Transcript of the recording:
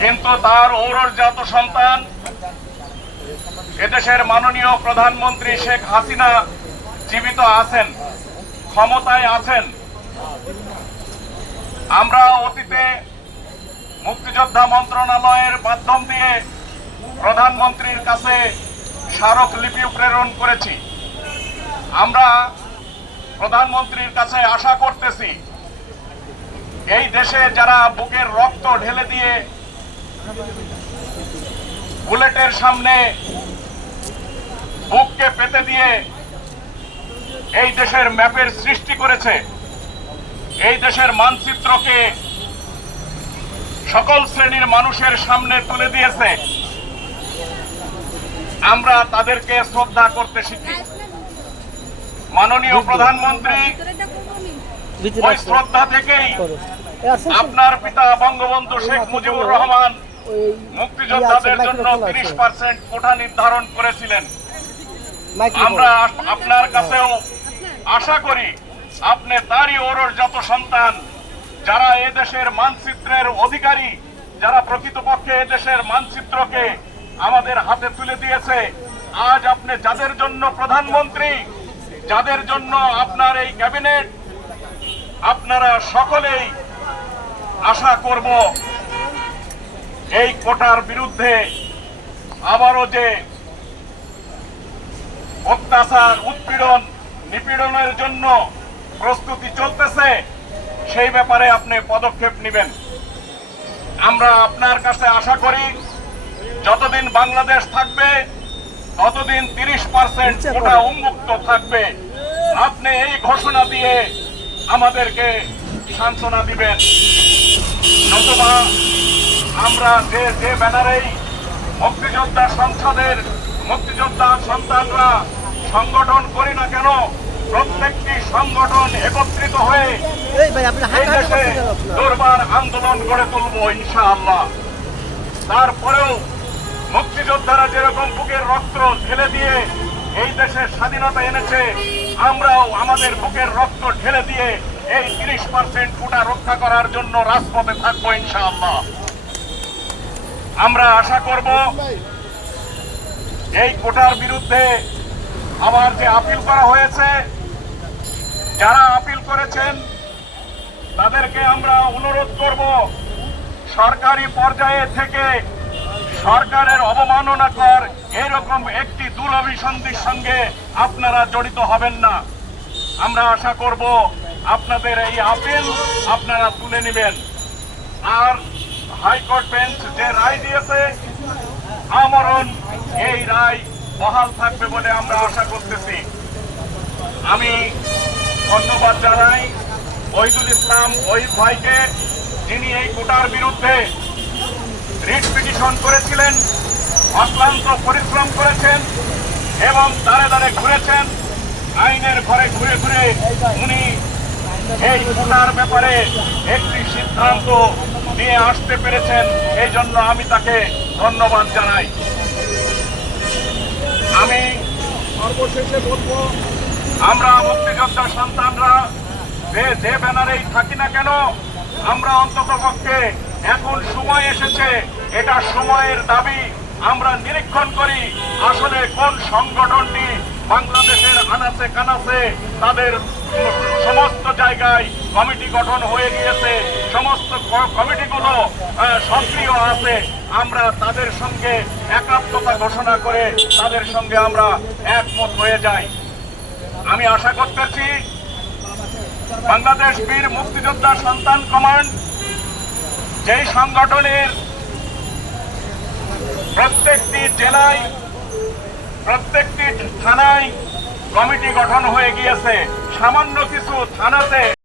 কিন্তু তার ঔরজাত সন্তান, এদেশের মাননীয় প্রধানমন্ত্রী শেখ হাসিনা জীবিত আছেন, ক্ষমতায় আছেন। আমরা অতীতে মুক্তিযোদ্ধা মন্ত্রণালয়ের মাধ্যম দিয়ে প্রধানমন্ত্রীর কাছে স্মারকলিপি প্রেরণ করেছি। আমরা প্রধানমন্ত্রীর কাছে আশা করতেছি এই দেশে যারা বুকের রক্ত ঢেলে দিয়ে বুলেটের সামনে বুককে পেতে দিয়ে এই দেশের ম্যাপের সৃষ্টি করেছে এই দেশের মানচিত্রকে সকল শ্রেণির মানুষের সামনে তুলে দিয়েছে। আমরা তাদেরকে শ্রদ্ধা করতে শিখি। মাননীয় প্রধানমন্ত্রী ওই শ্রদ্ধা থেকেই আপনার পিতা বঙ্গবন্ধু শেখ মুজিবুর রহমান মুক্তিযোদ্ধাদের জন্য তিরিশ পার্সেন্ট কোঠা নির্ধারণ করেছিলেন। আমরা আপনার কাছেও আশা করি আপনি তারই যত সন্তান যারা এদেশের মানচিত্রের অধিকারী যারা প্রকৃতপক্ষে এদেশের মানচিত্রকে আমাদের হাতে তুলে দিয়েছে আজ আপনি যাদের জন্য প্রধানমন্ত্রী যাদের জন্য আপনার এই ক্যাবিনেট আপনারা সকলেই আশা করব এই কোটার বিরুদ্ধে আবারও যে অত্যাচার উৎপীড়ন নিপীড়নের জন্য প্রস্তুতি চলতেছে সেই ব্যাপারে আপনি পদক্ষেপ নেবেন। আমরা আপনার কাছে আশা করি যতদিন বাংলাদেশ থাকবে ততদিন তিরিশ পার্সেন্ট কোটা উন্মুক্ত থাকবে। আপনি এই ঘোষণা দিয়ে আমাদেরকে সান্ত্বনা দিবেন নতুবা আমরা যে যে ব্যানারেই মুক্তিযোদ্ধা সংসদের মুক্তিযোদ্ধা সন্তানরা সংগঠন করি না কেন প্রত্যেকটি সংগঠন একত্রিত হয়ে? দুর্বার আন্দোলন গড়ে তুলব ইনশাআল্লাহ তারপরেও মুক্তিযোদ্ধারা যেরকম বুকের রক্ত ঢেলে দিয়ে এই দেশের স্বাধীনতা এনেছে আমরাও আমাদের বুকের রক্ত ঢেলে দিয়ে এই তিরিশ পার্সেন্ট কোটা রক্ষা করার জন্য রাজপথে থাকব ইনশাআল্লাহ। আমরা আশা করব এই কোটার বিরুদ্ধে আবার যে আপিল করা হয়েছে, যারা আপিল করেছেন, তাদেরকে আমরা অনুরোধ করব সরকারি পর্যায়ে থেকে সরকারের অবমাননাকর এরকম একটি দুরভিসন্ধির সঙ্গে আপনারা জড়িত হবেন না। আমরা আশা করব আপনাদের এই আপিল আপনারা তুলে নেবেন। আর হাইকোর্ট বেঞ্চ যে রায় দিয়েছে, আমরণ এই রায় বহাল থাকবে বলে আমরা আশা করতেছি। আমি ধন্যবাদ জানাই ওহিদুল ইসলাম ওই ভাইকে, যিনি এই কোটার বিরুদ্ধে রিট পিটিশন করেছিলেন, অক্লান্ত পরিশ্রম করেছেন এবং দাঁড়ে দাঁড়ে ঘুরেছেন। আইনের ঘরে ঘুরে ঘুরে উনি এই কোটার ব্যাপারে একটি সিদ্ধান্ত নিয়ে আসতে পেরেছেন, এই জন্য আমি তাকে ধন্যবাদ জানাই। আমি সর্বশেষে বলব, আমরা মুক্তিযোদ্ধা সন্তানরা যে ব্যানারেই থাকি না কেন, আমরা অন্তত পক্ষে এখন সময় এসেছে, এটা সময়ের দাবি, আমরা নিরীক্ষণ করি আসলে কোন সংগঠনটি বাংলাদেশের আনাচে কানাচে তাদের সমস্ত জায়গায় কমিটি গঠন হয়ে গিয়েছে। সমস্ত কমিটিগুলো সক্রিয় আছে। আমরা তাদের সঙ্গে একাত্মতা ঘোষণা করে তাদের সঙ্গে আমরা একমত হয়ে যাই। আমি আশা করতেছি বাংলাদেশ বীর মুক্তিযোদ্ধা সন্তান কমান্ড, যেই সংগঠনের প্রত্যেকটি জেলায় প্রত্যেকটি থানায় কমিটি গঠন হয়ে গিয়েছে। সামান্য কিছু থানাতে